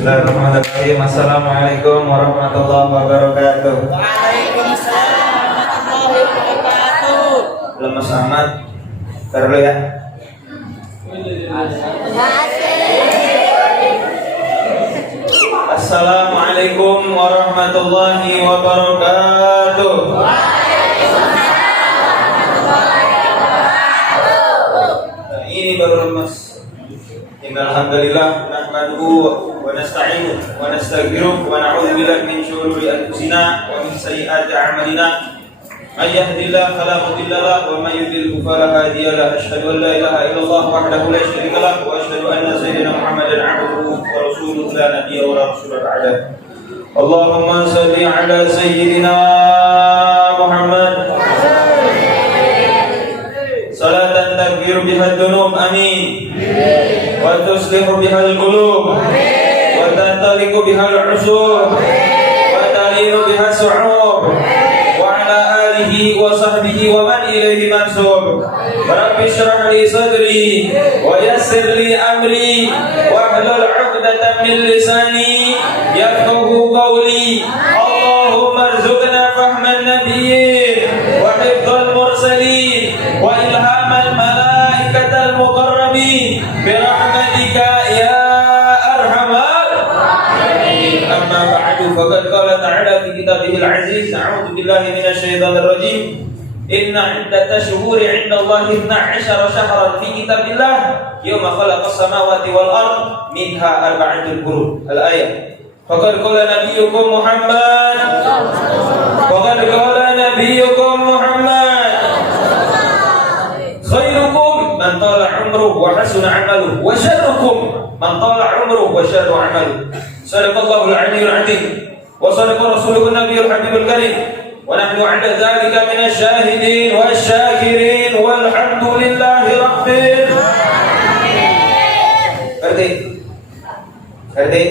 Bismillahirrahmanirrahim. Assalamualaikum warahmatullahi wabarakatuh. Waalaikumsalam warahmatullahi wabarakatuh. Lemes amat. Taruh ya. Assalamualaikum warahmatullahi wabarakatuh. Ini baru lemes. Alhamdulillah nahmaduhu wa nasta'inuhu wa nastaghfiruh wa na'udzu billahi min shururi anfusina wa min sayyiati a'malina. May yahdihillahu fala mudilla lahu wa may yudlil fala hadiya lahu. Asyhadu an la ilaha illallah wahdahu la syarika lahu wa asyhadu anna sayyidina Muhammadan 'abduhu wa rasuluhu la nabiyya wa la rasula ba'da. Allahumma shalli 'ala sayyidina Muhammad salatan taghfiru biha dzunub. Amin. Wa tuslihu bihal qulub wa tantaliqu bihal usur wa talinu bihas su'ub wa ala alihi wa sahbihi wa man ilaihi mansub. Rabbi shrah li sadri wa yassir li amri wa hlul 'uqdatam min lisani yafqahu qawli. Allahumma arzuqna fahman nabiyyin wa hifdzal mursalin wa ilhamal malaikatal muqarrabin birahmatika ya arhamar rahimin. Amma ba'du, faqad qala ta'ala fi kitabihil aziz, a'udzu billahi minasy syaithanir rajim. Inna 'iddatash shuhuri 'inda Allahi 12 syahran fi kitabillah yawma khalaqas samawati wal ard minha arba'atul hurum. Al-ayat. Faqad qala nabiyyukum Muhammad khairukum man tala umruhu wa hasuna 'amaluhu wa syarrukum man tala umruhu wa syarru 'amaluhu. Sadaqallahul 'aliyyul 'azim wa sadaqa rasuluhun nabiyyul habibul karim wa nahnu 'ala dzalika minasy syahidin wasyakirin walhamdulillahi rabbil alamin. Ngerti?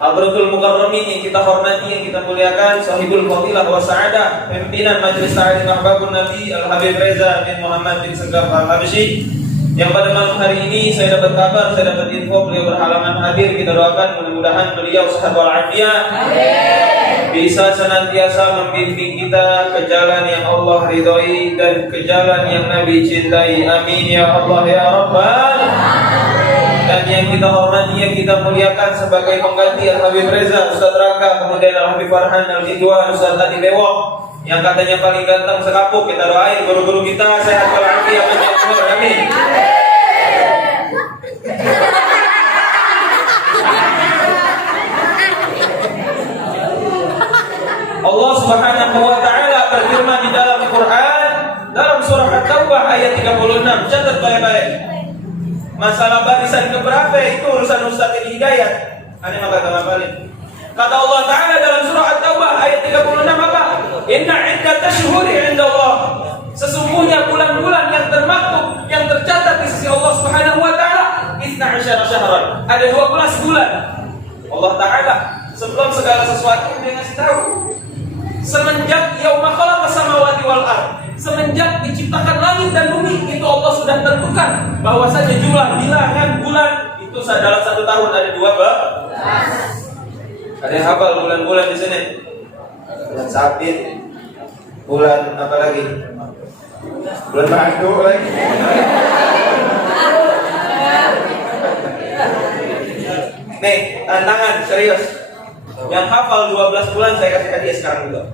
Hadratul Mukarramin yang kita hormati, yang kita muliakan, sahibul fadilah wa sa'adah, pimpinan Majelis Ta'lim Ahbabun Nabi Al-Habib Reza bin Muhammad bin Segaf Al-Habsyi, yang pada malam hari ini saya dapat kabar, saya dapat info beliau berhalangan hadir. Kita doakan mudah-mudahan beliau sehat walafiat, bisa senantiasa membimbing kita ke jalan yang Allah ridhoi dan ke jalan yang Nabi cintai. Amin ya Allah ya Rabbal. Dan yang kita hormati, yang kita muliakan sebagai pengganti Al-Habib Reza, Ustaz Raka, kemudian Al-Habib Farhan Al-Jidwan, Ustaz Tadi Bewok, yang katanya paling ganteng sekapuk. Kita doain guru-guru kita sehat walafiat. Amin. Allah Subhanahu wa taala berfirman di dalam Al-Qur'an dalam surah At-Taubah ayat 36. Catat baik-baik. Masalah barisan keberapa itu urusan Ustaz ini Hidayat. Aneh maka ngapalin. Kata Allah Ta'ala dalam surah At-Taubah ayat 36 apa? Inna 'iddatash shuhuri 'inda Allah. Sesungguhnya bulan-bulan yang termaktub, yang tercatat di sisi Allah Subhanahu wa taala 12 syahran. Ada 12 bulan. Allah Ta'ala sebelum segala sesuatu dia ngasih tahu. Semenjak yauma khalaqas samawati wal ard, semenjak diciptakan langit dan bumi, itu Allah sudah tentukan bahwasanya jumlah bilangan bulan itu dalam satu tahun ada 12. Ada yang hafal bulan-bulan di sini? Bulan Sabit, bulan apa lagi? Bulan Madu lagi. Nih, tantangan serius. Yang hafal 12 bulan saya kasih hadiah sekarang juga.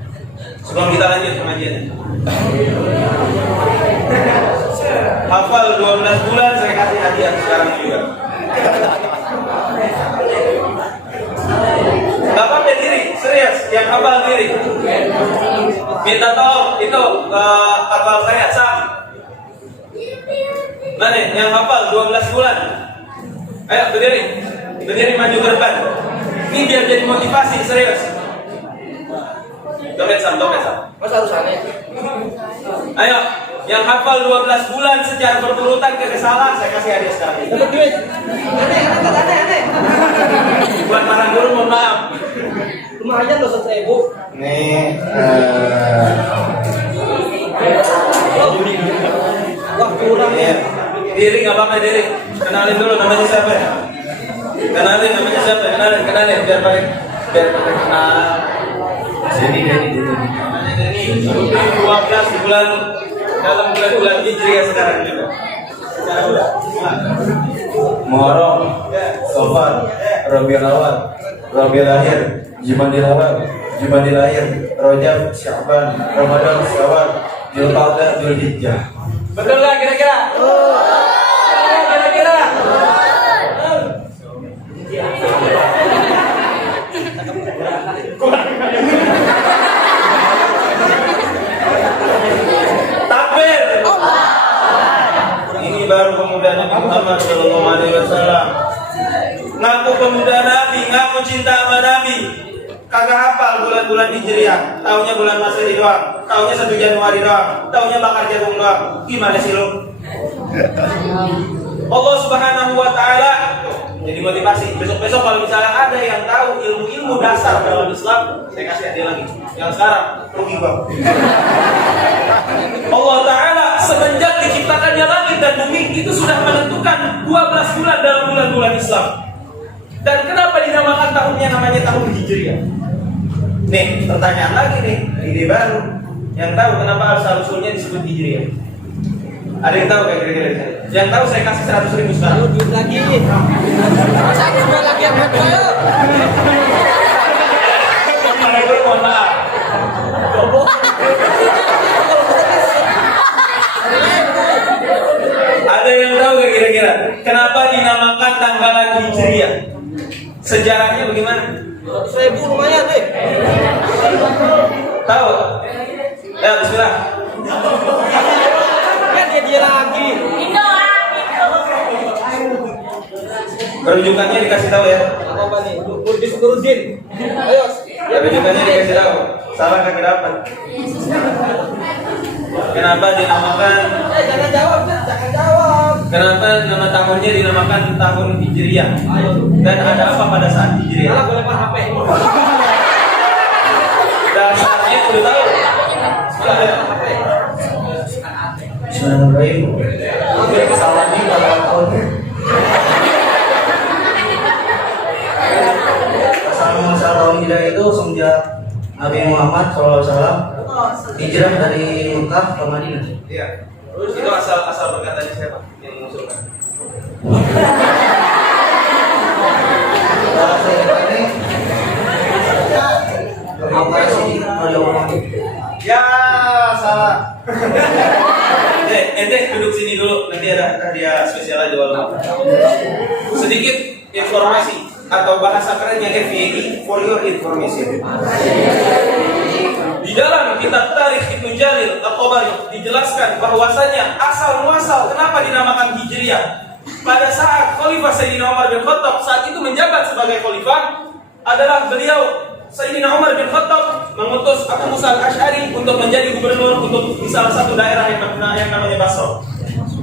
Sebelum kita lanjut pengajiannya. Hafal 12 bulan saya kasih hadiah sekarang juga. Bapak berdiri, serius, yang hafal diri. Minta tolong itu hafal saya Sam. Mana yang hafal 12 bulan? Ayo berdiri. Berdiri maju ke depan. Ini biar jadi motivasi, serius. Dompet Sam. Mas harus aneh. Ayo, yang hafal 12 bulan secara berurutan ke kesalahan saya kasih hadiah sekarang. Dapat duit. Aneh. Buat marah guru, mohon maaf. Lumayan loh 1.000. Nih, Wah kurang ya. diri nggak apa-apa diri. Kenalin dulu namanya siapa ya? Kenalin namanya siapa? Kenalin biar pakai kenal. Jadi dari itu. Ini 12 bulan dalam bulan Hijriah sekarang juga. Muharram, Safar, Rabiul Awal, Rabiul Akhir, Jumadil Awal, Jumadil Akhir, Rajab, Sya'ban, Ramadan, Syawal, Dzulqa'dah, Dzulhijjah. Betul nggak kira-kira? Kira-kira? Takbir. Ini baru pemuda Nabi Muhammad Sallallahu Alaihi Wasallam. Ngaku pemuda Nabi, ngaku cinta sama Nabi. Kagak hafal bulan-bulan Hijriah, taunya bulan Masehi doang, taunya 1 Januari doang, taunya bakar jagung doang. Gimana sih lo? Allah Subhanahu wa taala jadi motivasi. Besok-besok kalau misalnya ada yang tahu ilmu-ilmu dasar dalam Islam, saya kasih hadiah lagi. Yang sekarang rugi bang. Allah taala semenjak diciptakannya langit dan bumi itu sudah menentukan 12 bulan dalam bulan-bulan Islam. Dan kenapa dinamakan tahunnya namanya tahun Hijriah? Nih, pertanyaan lagi nih, ide baru. Yang tahu kenapa asal-usulnya disebut Hijriah? Ada yang tahu kayak kira-kira? Yang tahu saya kasih 100.000 sekarang. Duit lagi. Saya jual lagi yang saya. Mohon maaf. Ada yang tahu gak kira-kira kenapa dinamakan tanggalan Hijriah? Sejarahnya bagaimana? 100.000 lumayan deh. Tahu? Ya, bismillah. Kan dia lagi. Rujukannya dikasih tahu ya. Apa nih? Nurdin. Ayo. Ya, rujukannya dikasih tahu. Salah kagak dapat. Kenapa dinamakan? Jangan jawab, jangan jawab. Kenapa nama tahunnya dinamakan tahun Hijriah? Dan ada apa pada saat Hijriah? Salah boleh HP. Dasarnya udah tahu. Bismillahirrahmanirrahim. Oke, kesalahan ini pada tahun. Asal tahun Hijriah itu semenjak Nabi Muhammad SAW hijrah dari Mekah ke Madinah. Iya. Terus itu asal berkatanya siapa yang mengusulkan? Kalau saya ini ya salah. Ente duduk sini dulu, nanti ada hadiah spesial aja walaupun. Sedikit informasi atau bahasa kerennya FYI for your information. Di dalam kitab Tarikh Ibnu Jarir At-Tabari dijelaskan bahwasanya asal muasal kenapa dinamakan Hijriah. Pada saat Khalifah Sayyidina Umar bin Khattab saat itu menjabat sebagai khalifah adalah beliau Sayyidina Umar bin Khattab mengutus Abu Musa Al-Asy'ari untuk menjadi gubernur untuk di salah satu daerah yang namanya Basra.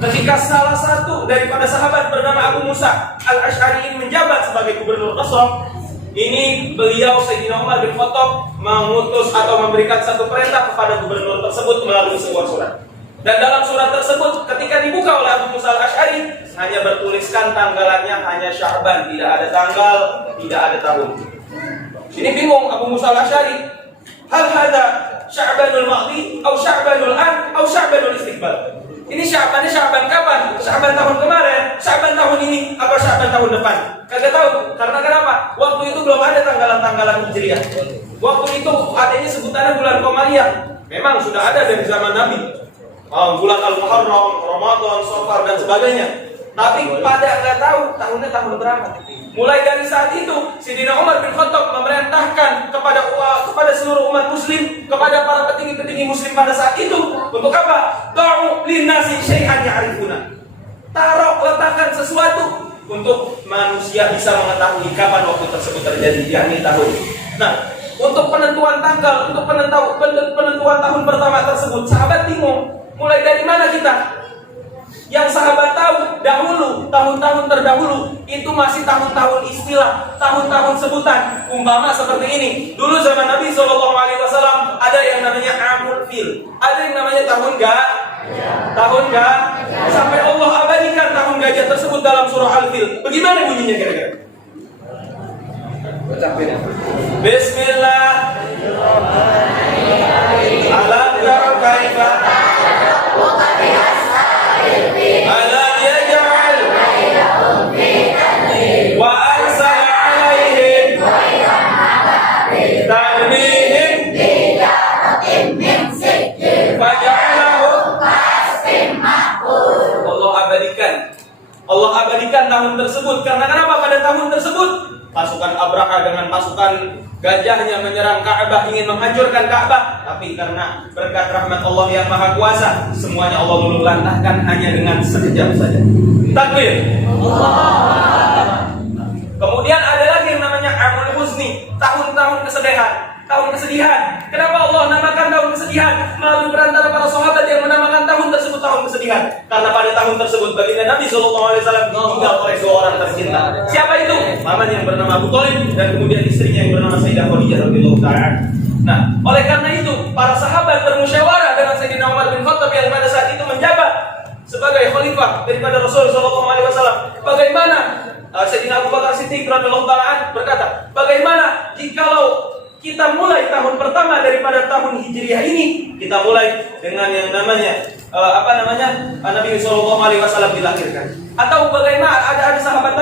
Ketika salah satu daripada sahabat bernama Abu Musa Al-Asy'ari ini menjabat sebagai gubernur Basra, ini beliau Sayyidina Umar bin Khattab mengutus atau memberikan satu perintah kepada gubernur tersebut melalui sebuah surat. Dan dalam surat tersebut ketika dibuka oleh Abu Musa Al-Asy'ari hanya bertuliskan tanggalannya hanya Sya'ban, tidak ada tanggal, tidak ada tahun. Ini bingung Abu Musa Al-Asy'ari. Hal hada Sya'banul madi atau Sya'banul an atau Sya'banul istiqbal? Ini Sya'bannya Sya'ban kapan? Sya'ban tahun kemarin, Sya'ban tahun ini, apa Sya'ban tahun depan? Kagak tahu. Karena kenapa? Waktu itu belum ada tanggalan-tanggalan Hijriah. Waktu itu adanya sebutannya bulan Qamariyah. Memang sudah ada dari zaman Nabi. Bulan Al-Muharram, Ramadan, Safar dan sebagainya. Tapi pada nggak tahu tahunnya tahun berapa. Mulai dari saat itu, Sayyidina Umar bin Khattab memerintahkan kepada seluruh umat Muslim, kepada para petinggi-petinggi Muslim pada saat itu, untuk apa? Da'u linnasi syai'an ya'rifuna. Taruh, letakkan sesuatu untuk manusia bisa mengetahui kapan waktu tersebut terjadi, yakni tahun. Nah, untuk penentuan tanggal, untuk penentuan tahun pertama tersebut, sahabat bingung. Mulai dari mana kita? Yang sahabat tahu dahulu, tahun-tahun terdahulu itu masih tahun-tahun istilah, tahun-tahun sebutan. Umpama seperti ini. Dulu zaman Nabi SAW ada yang namanya Amul Fil, ada yang namanya tahun gajah. Sampai Allah abadikan tahun gajah tersebut dalam surah Al-Fil. Bagaimana bunyinya kira-kira? Bismillah. Alam tara kaifa alam yaj'al wa arsala 'alaihim tadrihim faja'alahum Allah abadikan tahun tersebut. Karena kenapa pada tahun tersebut pasukan Abraha dengan pasukan gajahnya menyerang Ka'bah, ingin menghancurkan Ka'bah, tapi karena berkat rahmat Allah yang Maha Kuasa, semuanya Allah luluh lantahkan hanya dengan sekejap saja. Takbir. Kemudian ada lagi yang namanya Amul Huzni, tahun-tahun kesedihan. Kenapa Allah namakan tahun kesedihan? Melalui perantara para sahabat yang menamakan tahun tersebut tahun kesedihan. Karena pada tahun tersebut baginda Nabi SAW ditinggal oleh dua orang tercinta. Siapa itu? Paman yang bernama Abu Thalib dan kemudian istrinya yang bernama Sayyidah Khadijah radhiyallahu ta'ala. Nah, oleh karena itu para sahabat bermusyawarah dengan Sayyidina Umar bin Khattab yang pada saat itu menjabat sebagai khalifah daripada Rasulullah SAW. Bagaimana Sayyidina Abu Bakar Siddiq radhiyallahu ta'ala berkata, bagaimana jikalau kita mulai tahun pertama daripada tahun Hijriah ini, kita mulai dengan yang namanya Nabi SAW dilahirkan. Atau bagaimana ada sahabat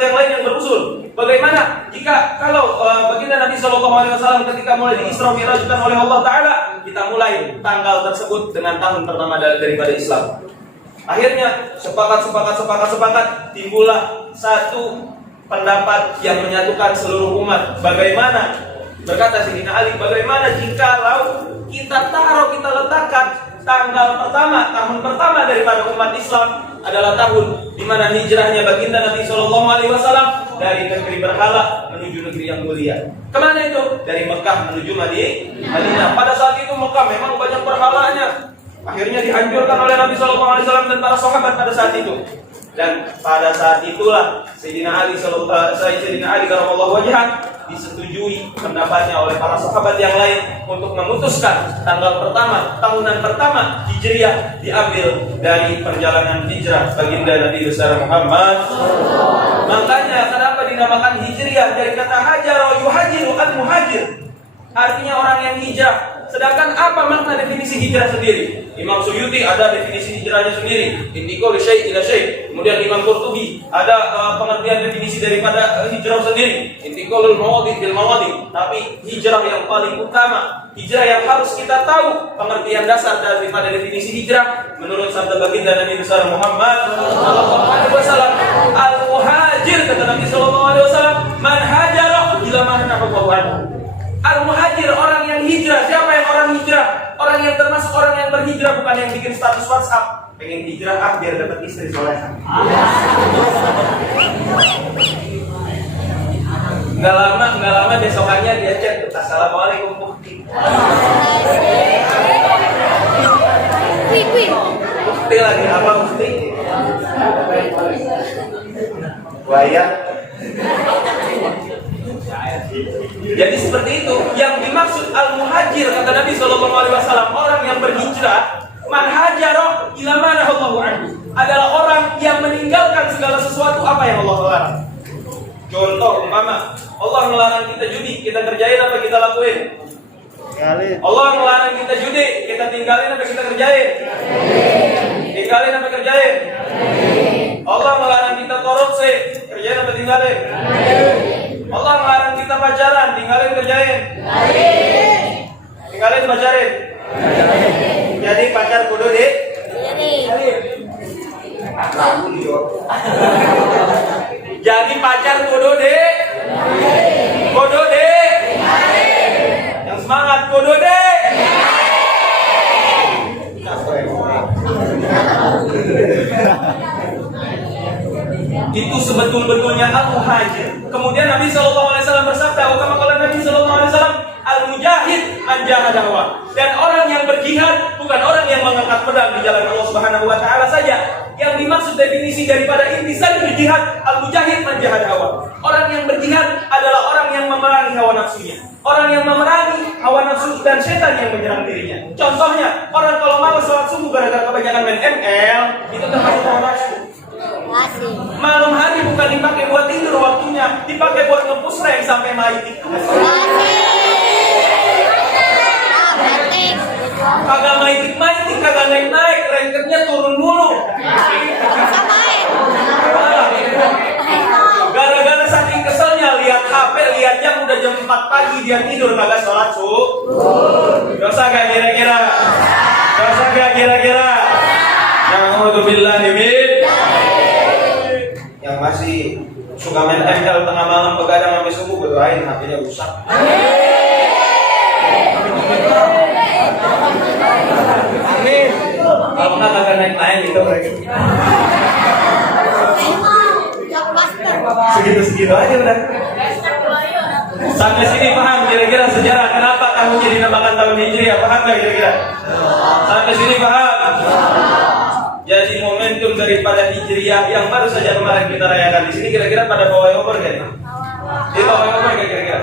yang lain yang berusul, bagaimana jika kalau baginda Nabi SAW ketika mulai di-Isra Mi'rajkan oleh Allah Taala, kita mulai tanggal tersebut dengan tahun pertama daripada Islam. Akhirnya sepakat timbullah satu pendapat yang menyatukan seluruh umat. Bagaimana, berkata Sayyidina Ali, bagaimana jikalau kita letakkan tahun pertama daripada umat Islam adalah tahun di mana hijrahnya baginda Nabi SAW dari negeri berhala menuju negeri yang mulia. Kemana itu? Dari Mekah menuju Madinah. Pada saat itu Mekah memang banyak berhalanya. Akhirnya dihancurkan oleh Nabi SAW dan para sahabat pada saat itu. Dan pada saat itulah Sayyidina Ali karramallahu wajhah disetujui pendapatnya oleh para sahabat yang lain untuk memutuskan tahunan pertama Hijriah diambil dari perjalanan hijrah baginda Nabi besar Muhammad. Makanya kenapa dinamakan Hijriah dari kata hajar yuhajiru al-muhajir, artinya orang yang hijrah. Sedangkan apa makna definisi hijrah sendiri? Imam Suyuti ada definisi hijrahnya sendiri, intikal syai' ila syai'. Kemudian Imam Qurtubi ada pengertian definisi daripada hijrah sendiri, intiqalul mawadhi bil mawadhi. Tapi hijrah yang paling utama, hijrah yang harus kita tahu pengertian dasar daripada definisi hijrah menurut sabda baginda Nabi besar Muhammad sallallahu alaihi wasallam, al-muhajir, kata Nabi sallallahu alaihi wasallam, man hajara ila ma nahaballahu anhu. Al-muhajir, orang yang hijrah. Siapa yang orang hijrah? Orang yang termasuk orang yang berhijrah, bukan yang bikin status WhatsApp pengen hijrah biar dapat istri soleh. Nggak lama besokannya dia chat, assalamualaikum bukti. Bukti lagi apa bukti? Buaya. Jadi seperti itu yang dimaksud al-muhajir, kata Nabi SAW, orang yang berhijrah, man hajara ila ma nahallahu anhu, adalah orang yang meninggalkan segala sesuatu apa yang Allah larang. Contoh umpama Allah melarang kita judi, kita kerjain apa kita lakuin? Allah melarang kita judi, kita tinggalin apa kita kerjain? Tinggalin apa kerjain? Allah melarang kita korupsi, kerjain apa tinggalin? Allah melarang kita pacaran, tinggalin kerjain? Tinggalin pacarin? Jadi pacar kudu di? Jadi pacar kudu di? Kudu di? Yang semangat kudu di? Itu sebetul-betulnya al-muhajir. Kemudian Nabi SAW bersabda, Nabi SAW, al-mujahid man jahada hawa. Dan orang yang berjihad bukan orang yang mengangkat pedang di jalan Allah Subhanahu wa taala saja. Yang dimaksud definisi daripada intisal jihad, al-mujahid man jahada hawa. Orang yang berjihad adalah orang yang memerangi hawa nafsunya. Orang yang memerangi hawa nafsu dan setan yang menyerang dirinya. Contohnya, orang kalau malas sholat subuh gara-gara kebanyakan main ML, itu termasuk hawa nafsu. Malam hari bukan dipakai buat tidur, waktunya uangnya dipakai buat ngepus rank sampai maitik. Kagak maitik, kagak naik, ranknya turun mulu. Gara-gara saking keselnya lihat HP, lihat jam udah jam 4 pagi dia tidur kagak sholat dosa gak kira-kira? Dosa gak kira-kira? Na'udzubillahi min. Yang masih suka main ML tengah malam begadang sampai subuh, berdoain HP-nya rusak. Amin. Kalau nggak kagak naik gitu mereka. Segitu aja udah. Sampai sini paham kira-kira sejarah kenapa tahun ini dinamakan tahun Hijriah? Paham nggak kira-kira? Sampai sini paham? Jadi momentum daripada Hijriah yang baru saja kemarin kita rayakan di sini kira-kira pada bawa obor kan? Di bawa obor kan kira-kira?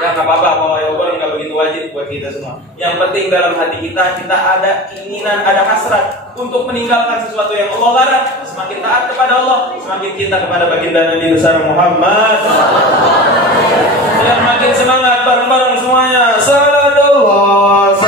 Ya nggak apa-apa, bawa obor nggak begitu wajib buat kita semua. Yang penting dalam hati kita ada keinginan, ada hasrat untuk meninggalkan sesuatu yang Allah larang. Semakin taat kepada Allah, semakin cinta kepada baginda Nabi besar Muhammad. Dan makin semangat bareng-bareng semuanya. Salatullah,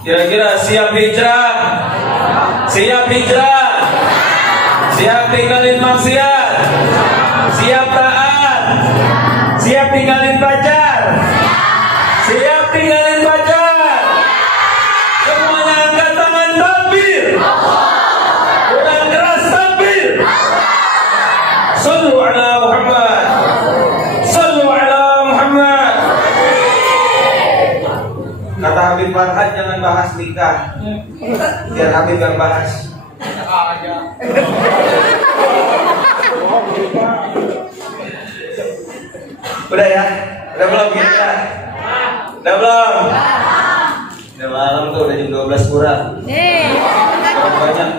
kira-kira siap hijrah? Siap hijrah? Siap tinggalin maksiat? Siap taat? Siap tinggalin pacar? Siap tinggalin pacar? Semuanya angkat tangan takbir. Udah keras takbir. Sallu ala Muhammad. Sallu ala Muhammad. Kata Habib Farhan jangan bahas nikah. Biar Habib yang bahas. Udah ya? Udah belum kira? Udah belum? Udah malam tuh, udah jam 12 kurang. Banyak.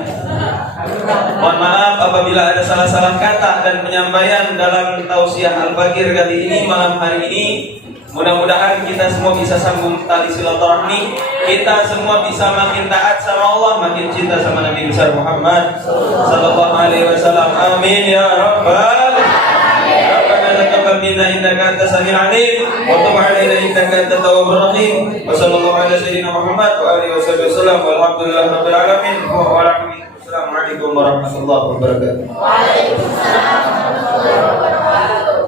Mohon maaf apabila ada salah-salah kata dan penyampaian dalam tausiah Al-Fakir kali ini, malam hari ini. Mudah-mudahan kita semua bisa sambung tali silaturahmi. Kita semua bisa makin taat sama Allah, makin cinta sama Nabi besar Muhammad sallallahu alaihi wasallam. Amin ya rabbal alamin. Rabbana taqabbal minna innaka antas samiul alim wa tub alaina innaka antat tawwabur rahim. Wa sallallahu ala sayyidina Muhammad wa alihi wasallam. Walhamdulillahi rabbil alamin. Wa alaikum warahmatullahi wabarakatuh.